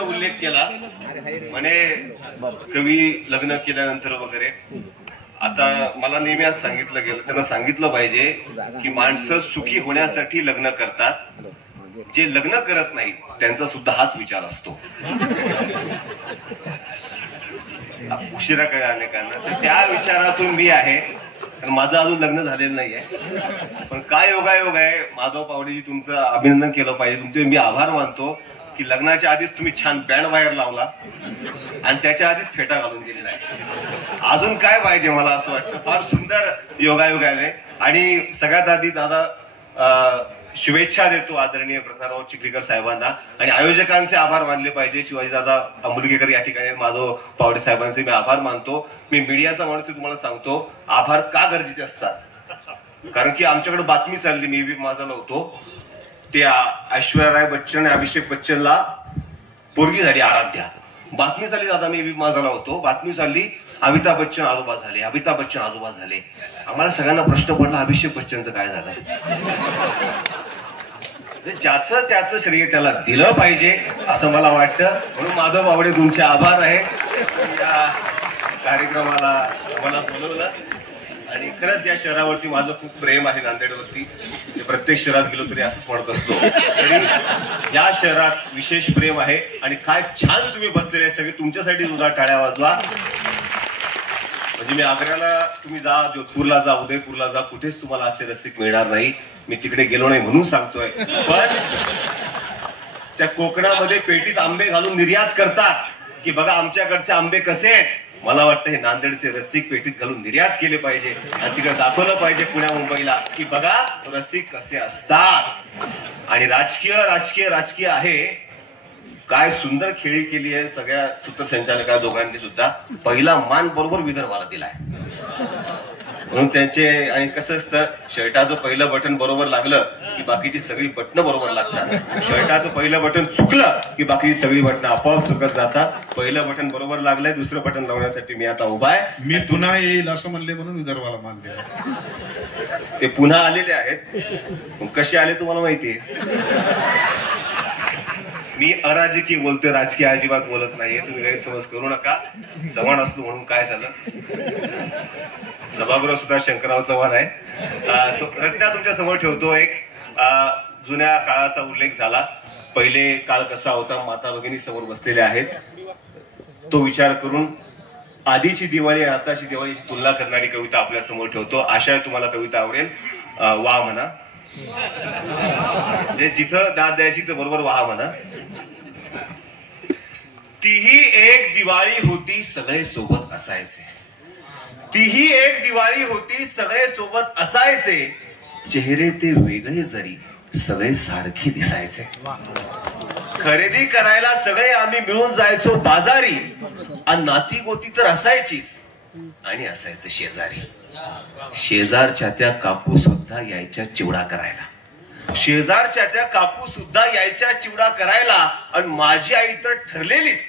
उल्लेख केला म्हणे कवी लग्न केल्यानंतर वगैरे. आता मला नेहमी आज सांगितलं गेलं, त्यांना सांगितलं पाहिजे की माणसं सुखी होण्यासाठी लग्न करतात, जे लग्न करत नाहीत त्यांचा सुद्धा हाच विचार असतो. उशिरा काय अनेकांना तर त्या विचारातून मी आहे. माझं अजून लग्न झालेलं नाहीये, पण काय योगायोग आहे. माधव पावडेजी तुमचं अभिनंदन केलं पाहिजे, तुमचे मी आभार मानतो की लग्नाच्या आधीच तुम्ही छान बँड वायर लावला आणि त्याच्या आधीच फेटा घालून दिलेला आहे. अजून काय पाहिजे मला असं वाटतं. फार सुंदर योगायोग आहे. आणि सगळ्यात आधी दादा शुभेच्छा देतो आदरणीय प्रतापराव चिखलीकर साहेबांना, आणि आयोजकांचे आभार मानले पाहिजे. शिवाजीदादा मुलगेकर या ठिकाणी, माधव पावडे साहेबांचे मी आभार मानतो. मी मीडियाचा माणूस तुम्हाला सांगतो आभार का गरजेचे असतात, कारण की आमच्याकडे बातमी चालली, मी माझा होतो त्या ऐश्वर्या राय बच्चन आणि अभिषेक बच्चनला पोरगी झाली आराध्या. बातमी चालली दादा, मी माझा होतो, बातमी चालली अमिताभ बच्चन आजोबा झाले, अमिताभ बच्चन आजोबा झाले. आम्हाला सगळ्यांना प्रश्न पडला अभिषेक बच्चनचं काय झालं. ज्याचं त्याचं श्रेय त्याला दिलं पाहिजे असं मला वाटतं. म्हणून माधव बावडे तुमचे आभार आहे या कार्यक्रमाला मला बोलवलं. आणि खरंच या शहरावरती माझं खूप प्रेम आहे, नांदेडवरती. प्रत्येक शहरात गेलो तरी असंच म्हणत असतो, तरी या शहरात विशेष प्रेम आहे. आणि काय छान तुम्ही बसलेले सगळे, तुमच्यासाठी सुद्धा टाळ्या वाजवा. म्हणजे मी आग्र्याला तुम्ही जा, जोधपूरला जा, उदयपूरला जा, कुठेच तुम्हाला असे रसिक मिळणार नाही. मी तिकडे गेलो नाही म्हणून सांगतोय. पण त्या कोकणामध्ये पेटीत आंबे घालून निर्यात करतात की बघा आमच्याकडचे आंबे कसे आहेत. मला वाटतं हे नांदेडचे रसिक पेटीत घालून निर्यात केले पाहिजे आणि तिकडे दाखवलं पाहिजे पुण्या मुंबईला की बघा रसिक कसे असतात. आणि राजकीय आहे. काय सुंदर खेळी केली आहे सगळ्या सूत्रसंचालका दोघांनी सुद्धा. पहिला मान बरोबर विदर्भाला दिलाय म्हणून त्यांचे. आणि कसं असतं, शर्टाचं पहिलं बटन बरोबर लागलं की बाकीची सगळी बटणं बरोबर लागतात. शर्टाचं पहिलं बटन चुकलं की बाकीची सगळी बटणं आपोआप चुकत जातात. पहिलं बटन बरोबर लागलंय, दुसरं बटन लावण्यासाठी मी आता उभा आहे. मी पुन्हा येईल असं म्हणले म्हणून विदर्भाला मान दिला. ते पुन्हा आलेले आहेत, कसे आले तुम्हाला माहितीये. मी अराजकीय बोलतोय, राजकीय अजिबात बोलत नाहीये, तुम्ही गैरसमज करू नका. चव्हाण असलो म्हणून काय झालं. सभागृह सुद्धा शंकरराव चव्हाण आहे. रचना तुमच्या समोर ठेवतो. एक जुन्या काळाचा उल्लेख झाला. पहिले काळ कसा होता, माता भगिनी समोर बसलेल्या आहेत. तो विचार करून आधीची दिवाळी आणि आताची दिवाळीची तुलना करणारी कविता आपल्या समोर ठेवतो. आशा आहे तुम्हाला कविता आवडेल. वा म्हणा, म्हणजे जिथं दाद द्यायची तर बरोबर वाहा म्हणा. तीही एक दिवाळी होती सगळे सोबत असायचे. तीही एक दिवाळी होती सगळे सोबत असायचे. चेहरे ते वेगळे जरी सगळे सारखे दिसायचे. खरेदी करायला सगळे आम्ही मिळून जायचो बाजारी. आणि नाती गोती तर असायचीच आणि असायचं शेजारी. शेजारच्या त्या काकू सुद्धा यायच्या चिवडा करायला. शेजारच्या त्या काकू सुद्धा यायच्या चिवडा करायला. आणि माझी आई तर ठरलेलीच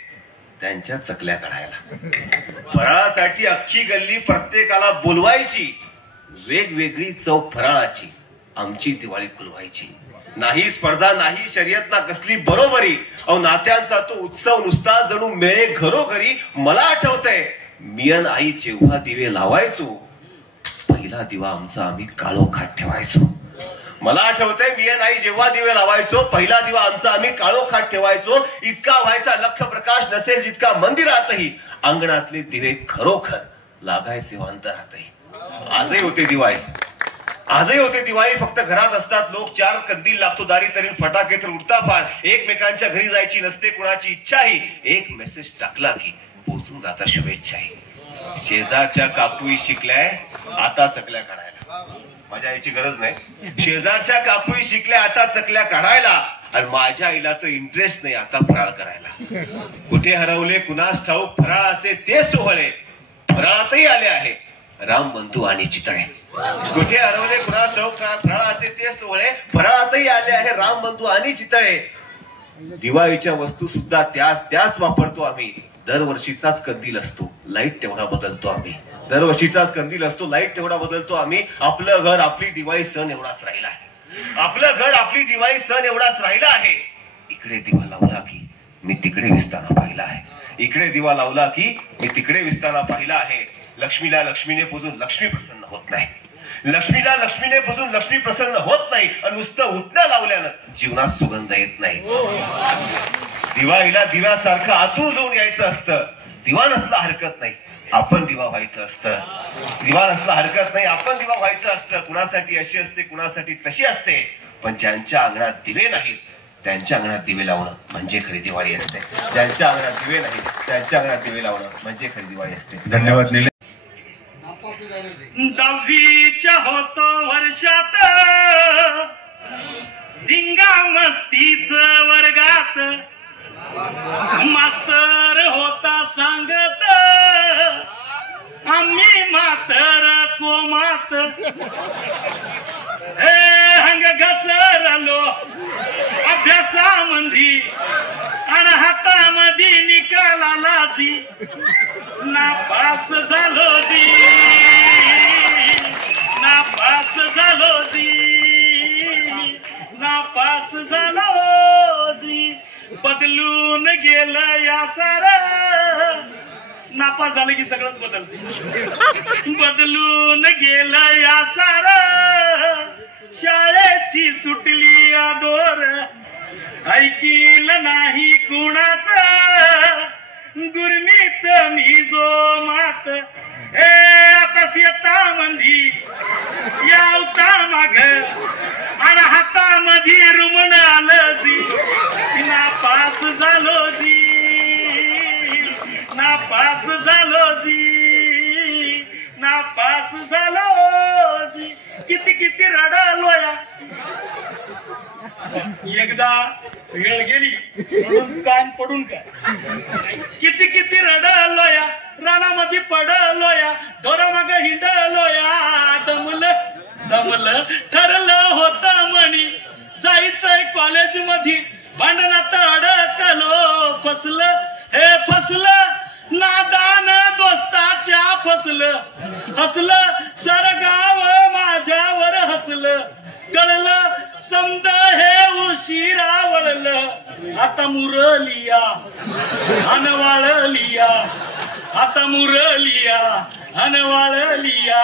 त्यांच्या चकल्या काढायला. फराळासाठी अख्खी गल्ली प्रत्येकाला बोलवायची. वेगवेगळी चव फराळाची आमची दिवाळी खुलवायची. नाही स्पर्धा, नाही शर्यत, ना कसली बरोबरी. अहो नात्यांचा तो उत्सव नुसता जणू मेळे घरोघरी. मला आठवतंय मी अन आई जेव्हा दिवे लावायचो, पहिला दिवा आमचा आम्ही काळोखात ठेवायचो. मला आठवतंय मी अन आई जेव्हा दिवे लावायचो, पहिला दिवा आमचा आम्ही काळोखात ठेवायचो. इतका व्हायचा लख प्रकाश नसेल जितका मंदिरातही. अंगणातले दिवे खरोखर लागायचे अंतरातही. आजही होते दिवाळी, फक्त घरात असतात लोक. चार कंदील लागतो दारी, तरी फटाके तर उडता फार. एकमेकांच्या घरी जायची नसते कुणाची इच्छाही. एक मेसेज टाकला की पोहोचून जाता शुभेच्छाही. शेजारच्या काकूही शिकल्याय आता चकल्या काढायला. माझ्या आईची गरज नाही. शेजारच्या काकूही शिकल्या आता चकल्या काढायला. आणि माझ्या आईला तर इंटरेस्ट नाही आता फराळ करायला. कुठे हरवले कुणास ठाऊक फराळाचे ते सोहळे. फराळातही आले आहे रामबंधू आणि चितळे. कुठे हरवले कुणास ठाऊक फराळाचे ते सोहळे. फराळातही आले आहे रामबंधू आणि चितळे. दिवाळीच्या वस्तू सुद्धा त्याच वापरतो आम्ही. दरवर्षीचाच कंदील असतो, लाईट तेवढा बदलतो आम्ही. दरवर्षीचाच कंदील असतो, लाईट तेवढा बदलतो आम्ही. आपलं घर आपली दिवाळी सण एवढाच राहिला आहे. आपलं घर आपली दिवाळी सण एवढाच राहिला आहे. इकडे दिवा लावला की मी तिकडे विसताना पाहिला आहे. इकडे दिवा लावला की मी तिकडे विसताना पाहिला आहे. लक्ष्मीला लक्ष्मीने पूजून लक्ष्मी प्रसन्न होत नाही. लक्ष्मीला लक्ष्मीने पूजून लक्ष्मी प्रसन्न होत नाही. आणि नुसतं उठणं लावल्यानं जीवनात सुगंध येत नाही. दिवाळीला दिव्यासारखं आतून जाऊन यायचं असतं. दिवा नसला हरकत नाही, आपण दिवा व्हायचं असतं. दिवा नसला हरकत नाही, आपण दिवा व्हायचं असतं. कुणासाठी अशी असते, कुणासाठी तशी असते. पण ज्यांच्या अंगणात दिवे नाहीत त्यांच्या अंगणात दिवे लावणं म्हणजे खरी दिवाळी असते. ज्यांच्या अंगणात दिवे नाहीत त्यांच्या अंगणात दिवे लावणं म्हणजे खरी दिवाळी असते. धन्यवाद निलेश. 10वीच्या होतो वर्षात धिंगा मस्तीच वर्गात मास्तर होता सांगत आम्ही मातर कोमात हंग घसरलो अभ्यासामंदी आणि हातामध्ये निकालाला जी नापास झालो जी, नापास झालो जी, नापास झालो जी. बदलून गेलं या सार, नापास झालं की सगळंच बदलतं. बदलून गेलं या सार, शाळेची सुटली आदोर ऐकील नाही कुणाच गुरमीत मी जो मात. आता शेतामंदी यावता माग आणि हातामध्ये रुमण आलं जी. नापास झालो जी, नापास झालो जी, नापास झालो जी. किती किती रडलोया. एकदा वेळ गेली म्हणून कान पडून काय. किती किती रडलोया, रानामध्ये पडलोया, दोरामाग हिंडलोया. दमलं दमलं ठरलं होतं म्हणी जायचंय कॉलेज मध्ये, भांडणात अडकलो फसलं हे फसलं. नादान दोस्ताच्या फसलं, हसलं सरगाव माझ्यावर हसलं. कळलं समद हे उशिरा वळलं. आता मुरलिया अनवाळलिया, आता मुरलिया अनवाळलिया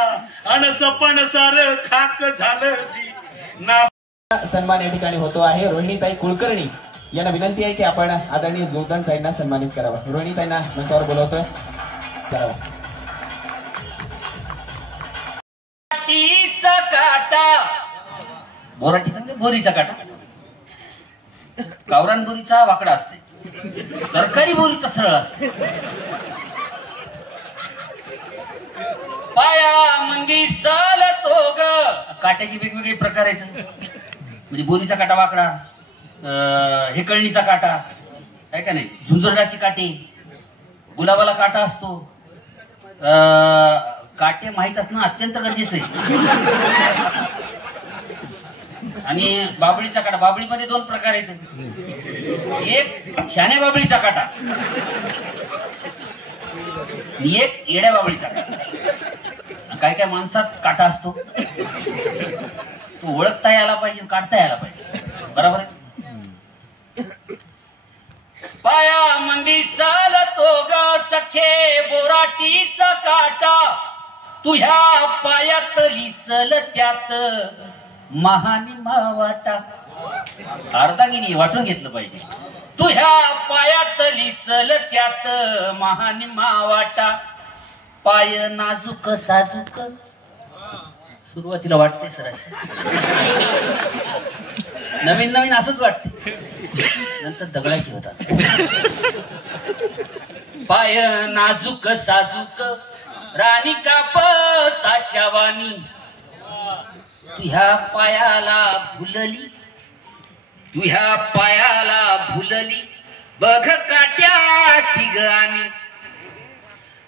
अन सपन सार खाक झालं जी. ना सन्मान या ठिकाणी होतो आहे. रोहिणीताई कुलकर्णी यांना विनंती आहे की आपण आदरणीय जोगदंताईंना सन्मानित करावं. रोहिणीताईंना मंचावर बोलवतोय. करावं. बोराटीचा म्हणजे बोरीचा काटा. गावरान बोरीचा वाकडा असते, सरकारी बोरीचा सरळ असते. पाया मंदी चालतो ग. काट्याचे वेगवेगळे प्रकार आहेत. म्हणजे बोरीचा काटा वाकडा, हेकळणीचा काटा आहे का नाही, झुंजरडाची काटे, गुलाबाला काटा असतो. काटे माहित असणं अत्यंत गरजेचं आहे. आणि बाबळीचा काटा, बाबळीमध्ये 2 प्रकार आहेत. एक शाण्या बाबळीचा काटा, एक येड्या बाबळीचा काटा. काय काय माणसात काटा असतो तो ओळखता यायला पाहिजे, काढता यायला पाहिजे. बरोबर आहे. पाया मंदी चालतो ग सखे बोराटीचा काटा, तुझ्या पायात लिसल त्यात महानी मावाटा. अर्धांगिनी वाटून घेतलं पाहिजे. तुझ्या पायात लिसल त्यात महानी मावाटा. पाय नाजूक साजूक, सुरुवातीला वाटते सर नवीन नवीन असंच वाटते, नंतर दगडाची होतात. पाय नाजूक साजूक राणी कापसाच्या वाणी, तुझ्या पायाला भुलली, तुझ्या पायाला भुलली बघ काट्याची गाणी.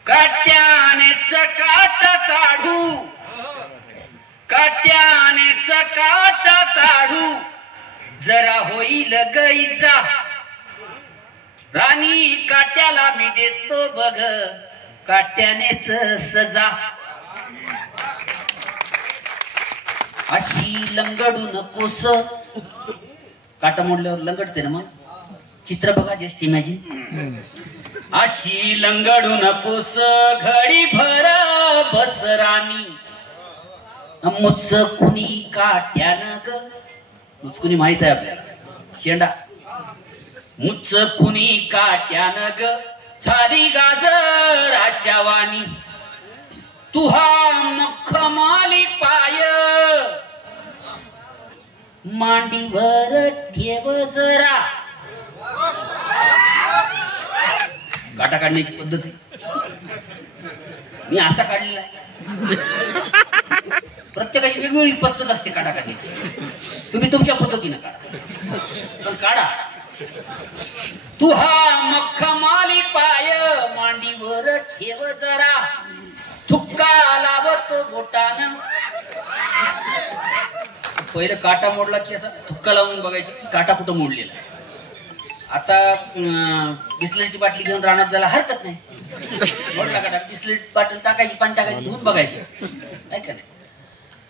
काट्यानेच काट काढू, काट्यानेच काट काढू जरा होईल गईचा. राणी काट्याला मी देतो बघ काट्यानेच सजा, अशी लंगडू नकोस. काटा मोडल्यावर लंगडते ना, मग चित्र बघा, जस्ट इमॅजिन. अशी लंगडू नकोस घडी भर बसरानी, मुच कुणी काट्यानं ग. मुचकुनी माहित आहे आपल्याला, शेंडा. मुच कुणी काट्यानं ग झाली गाजराच्या वाणी, तुहा मखमाली पाय मांडीवर ठेव जरा. काटा काढण्याची पद्धती मी असा काढलेला आहे. प्रत्येकाची वेगवेगळी पद्धत असते काटा काढण्याची. तुम्ही तुमच्या पद्धतीनं काढा, पण काढा. तुहा मखमाली पाय मांडीवर ठेव जरा, थुक्का लावतो बोटानं. पहिलं काटा मोडला की असा थुक्का लावून बघायचं की काटा कुठं मोडलेला आहे. आता बिस्लेटची बाटली घेऊन रानात जायला हरकत नाही. मोडला काटा, बिस्लेट बाटली टाकायची, पाणी टाकायची, धुवून बघायचं, नाही का नाही.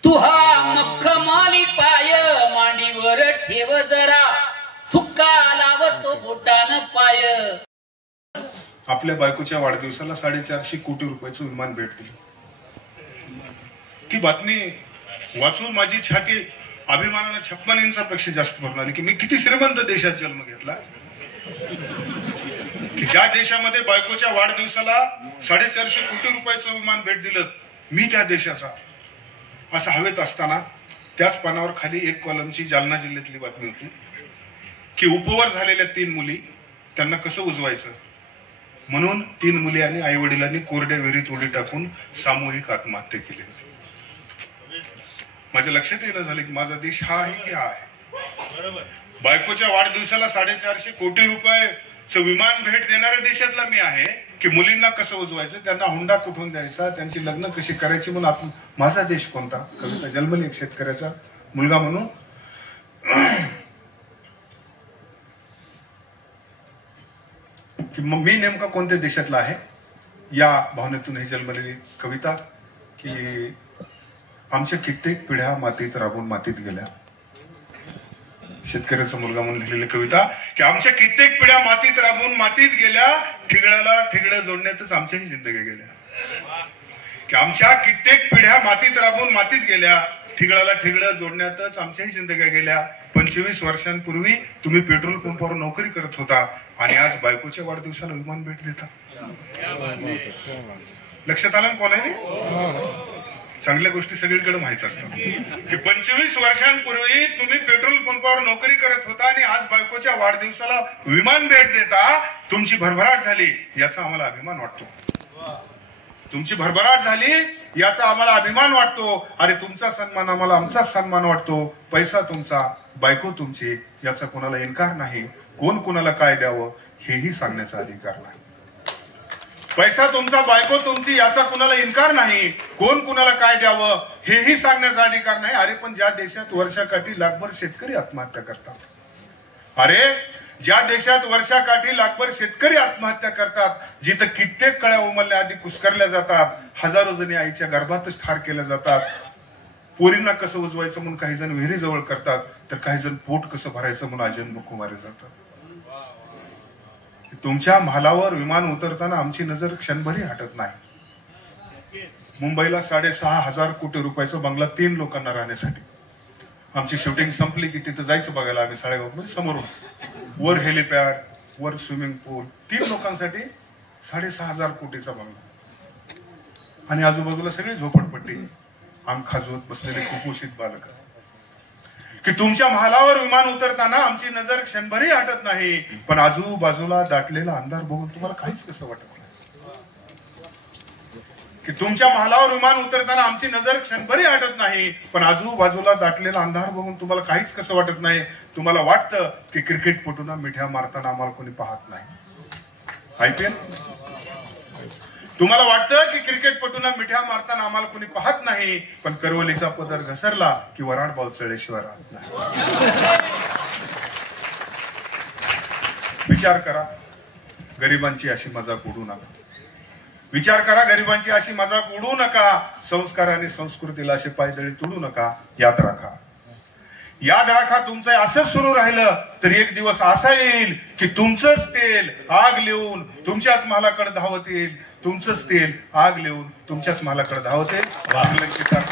तुहा मखमाली पाय मांडीवर ठेव जरा, थुक्का लावतो बोटानं पाय. आपल्या बायकोच्या वाढदिवसाला 450 कोटी रुपयाचं विमान भेट दिली. ती बातमी वाचून माझी छाती अभिमानानं 56 इंचापेक्षा जास्त भरून आली की मी किती श्रीमंत देशात जन्म घेतला, की ज्या देशामध्ये बायकोच्या वाढदिवसाला 450 कोटी रुपयाचं विमान भेट दिलं, मी त्या देशाचा. असं हवेत असताना त्याच पानावर खाली एक कॉलमची जालना जिल्ह्यातली बातमी होती की उपवर झालेल्या 3 मुली, त्यांना कसं उजवायचं म्हणून 3 मुली आणि आई वडिलांनी कोरड्या विहिरीत उडी टाकून सामूहिक आत्महत्या केली होती. माझ्या लक्षात येणं झालं की माझा देश हा आहे की हा आहे. बायकोच्या वाढदिवसाला 450 कोटी रुपयाचं विमान भेट देणाऱ्या देशातला मी आहे की मुलींना कसं उजवायचं, त्यांना हुंडा कुठून द्यायचा, त्यांची लग्न कशी करायची म्हणून माझा देश कोणता. कविता जन्मली एक शेतकऱ्याचा मुलगा म्हणून. की मग मी नेमका कोणत्या देशातला आहे या भावनेतून ही जन्मलेली कविता. की आमच्या कित्येक पिढ्या मातीत राबून मातीत गेल्या. शेतकऱ्याचा मुलगा म्हणून लिहिलेली कविता की आमच्या कित्येक पिढ्या मातीत राबून मातीत गेल्या, ठिगळ्याला ठिगळं जोडण्यातच आमच्याही जिंदग्या गेल्या. की आमच्या कित्येक पिढ्या मातीत राबून मातीत गेल्या, ठिगळाला ठिगळं जोडण्यातच आमच्याही जिंदग्या गेल्या. 25 वर्षांपूर्वी तुम्ही पेट्रोल पंपावर नोकरी करत होता आणि आज बायकोच्या वाढदिवसाला विमान भेट देता. लक्षात आलं कोण आहे? चांगल्या गोष्टी सगळीकडे माहित असतात की 25 वर्षांपूर्वी तुम्ही पेट्रोल पंपावर नोकरी करत होता आणि आज बायकोच्या वाढदिवसाला विमान भेट देता. तुमची भरभराट झाली याचा आम्हाला अभिमान वाटतो. तुमची भरभराट झाली याचा आम्हाला अभिमान वाटतो. अरे तुमचा सन्मान आम्हाला आमचा सन्मान वाटतो. पैसा तुमचा, बायको तुमची, याचा कोणाला इन्कार नाही. कोण कुणाला काय द्यावं हेही सांगण्याचा अधिकार नाही. पैसा तुमचा, बायको तुमची, याचा कुणाला इन्कार नाही. कोण कुणाला काय द्यावं हेही सांगण्याचा अधिकार नाही. अरे पण ज्या देशात वर्षाकाठी लाखभर शेतकरी आत्महत्या करतात, अरे ज्या देशात वर्षाकाठी लाखभर शेतकरी आत्महत्या करतात, जिथं कित्येक कळ्या उमलल्या आधी कुस्करल्या जातात, हजारो जणी आईच्या गर्भातच ठार केल्या जातात. पोरींना कसं उजवायचं म्हणून काही जण विहिरीजवळ करतात, तर काही जण पोट कसं भरायचं म्हणून अजन्म मारे जातात. तुमच्या महालावर विमान उतरताना आमची नजर क्षणभरही हटत नाही. मुंबईला 6,500 कोटी रुपयाचा बंगला 3 लोकांना राहण्यासाठी. आमची शूटिंग संपली की तिथं जायचं बघायला आम्ही साडेगावमध्ये समोरून. वर हेलिपॅड, वर स्विमिंग पूल, 3 लोकांसाठी 6,500 कोटीचा बंगला. आणि आजूबाजूला सगळी झोपडपट्टी, अंग खाजवत बसलेले कुपोषित बालक. की तुमच्या महालावर विमान उतरताना आमची नजर क्षणभरही हटत नाही, पण आजूबाजूला दाटलेला अंधार बघून तुम्हाला काहीच कसं वाटत नाही. की तुमच्या महालावर विमान उतरताना आमची नजर क्षणभरही हटत नाही, पण आजूबाजूला दाटलेला अंधार बघून तुम्हाला काहीच कसं वाटत नाही. तुम्हाला वाटतं की क्रिकेटपटूंना मिठ्या मारताना आम्हाला कोणी पाहत नाही. IPL तुम्हाला वाटतं की क्रिकेटपटूंना मिठ्या मारताना आम्हाला कोणी पाहत नाही, पण करवलीचा पदर घसरला की वराड बॉल चळेश्वर राहत नाही. विचार करा, गरिबांची अशी मजाक उडू नका. विचार करा गरिबांची अशी मजाक उडू नका, संस्कार आणि संस्कृतीला असे पायदळी तुडू नका. याद राखा, याद राखा. तुमचं असंच सुरू राहिलं तर एक दिवस असा येईल की तुमचंच तेल आग लिहून तुमच्याच महालाकडे धावत येईल. तुमचंच तेल आग लिहून तुमच्याच महालाकडे धावत येईल.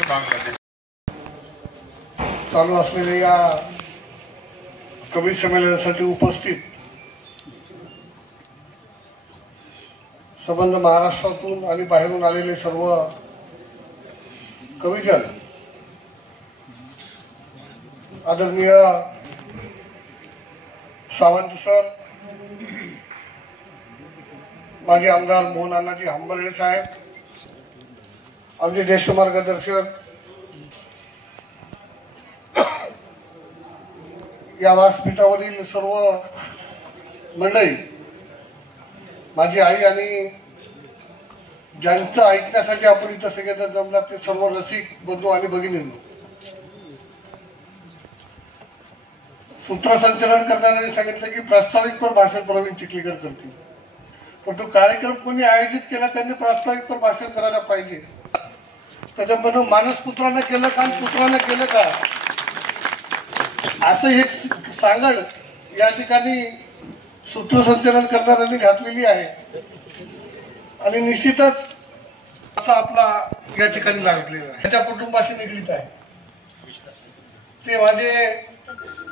बांगलादेश चालू असलेल्या या कवी संमेलनासाठी उपस्थित संबंध महाराष्ट्रातून आणि बाहेरून आलेले सर्व कविजन, आदरणीय सावंत सर, माजी आमदार मोहन अण्णाजी हंबर्डे साहेब, आमचे ज्येष्ठ मार्गदर्शक, या व्यासपीठावरील सर्व मंडळी, माझी आई आणि ज्यांचं ऐकण्यासाठी आपण इथं सगळेजण जमला ते सर्व रसिक बंधू आणि भगिनींनो, सूत्रसंचलन करणाऱ्यांनी सांगितलं की प्रास्ताविकपर भाषण प्रवीण चिखलीकर करतील, पण तो कार्यक्रम कोणी आयोजित केला त्यांनी प्रास्ताविकपर भाषण करायला पाहिजे. त्याच्यामध्ये मानसपुत्रानं केलं का आणि पुत्रानं केलं का असं एक सांगड या ठिकाणी सूत्रसंचलन करणाऱ्यांनी घातलेली आहे आणि निश्चितच असा आपला या ठिकाणी लागलेला आहे. त्याच्या कुटुंबाशी निगडीत आहे. ते माझे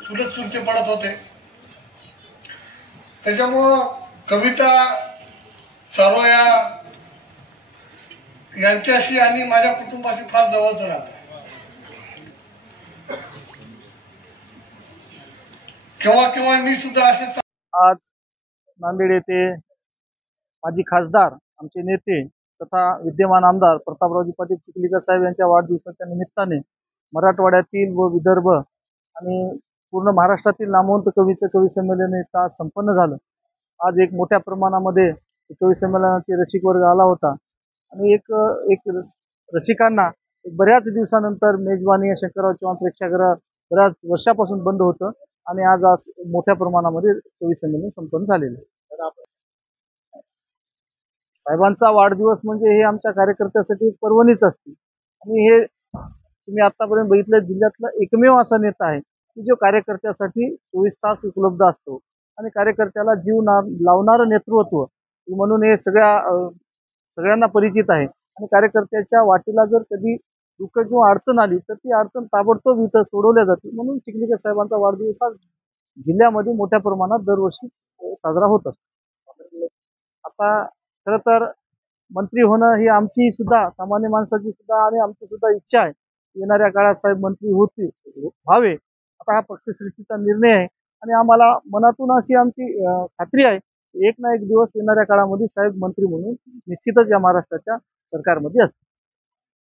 चुलत चुलते पडत होते. त्याच्यामुळं कविता चारोया यांच्याशी आणि माझ्या कुटुंबाशी फार जवळच राहत. केव्हा केव्हा मी सुद्धा असे आज नांदेड येथे माजी खासदार, आमचे नेते तथा विद्यमान आमदार प्रतापरावजी पाटील चिखलीकर साहेब यांच्या वाढदिवसाच्या निमित्ताने मराठवाड्यातील व विदर्भ आणि पूर्ण महाराष्ट्रातील नामवंत कवीचं कवी संमेलन इथं आज संपन्न झालं. आज एक मोठ्या प्रमाणामध्ये कवी संमेलनाचे रसिक वर्ग आला होता आणि एक रसिकांना बऱ्याच दिवसानंतर मेजवानी शंकरराव चव्हाण प्रेक्षागृह बऱ्याच वर्षापासून बंद होतं आणि आज मोठ्या प्रमाणामध्ये कवी संमेलन संपन्न झालेलं आहे. साहेबांचा वाढदिवस म्हणजे हे आमच्या कार्यकर्त्यासाठी एक पर्वणीच असते आणि हे तुम्ही आतापर्यंत बघितलं जिल्ह्यातला एकमेव असा नेता आहे की जो कार्यकर्त्यासाठी 24 तास उपलब्ध असतो आणि कार्यकर्त्याला जीव लावणारं नेतृत्व म्हणून हे सगळ्यांना परिचित आहे. आणि कार्यकर्त्याच्या वाटेला जर कधी दुःख किंवा अडचण आली तर ती अडचण ताबडतोब इथं सोडवल्या जाते. म्हणून चिखलीकर साहेबांचा वाढदिवस हा जिल्ह्यामध्ये मोठ्या प्रमाणात दरवर्षी साजरा होत असतो. आता खरं तर मंत्री होणं ही आमची सुद्धा, सामान्य माणसाची सुद्धा आणि आमची सुद्धा इच्छा आहे. येणाऱ्या काळात साहेब मंत्री व्हावे. आता हा पक्षश्रेष्ठीचा निर्णय आहे आणि आम्हाला मनातून अशी आमची खात्री आहे की एक ना एक दिवस येणाऱ्या काळामध्ये साहेब मंत्री म्हणून निश्चितच या महाराष्ट्राच्या सरकारमध्ये असतील.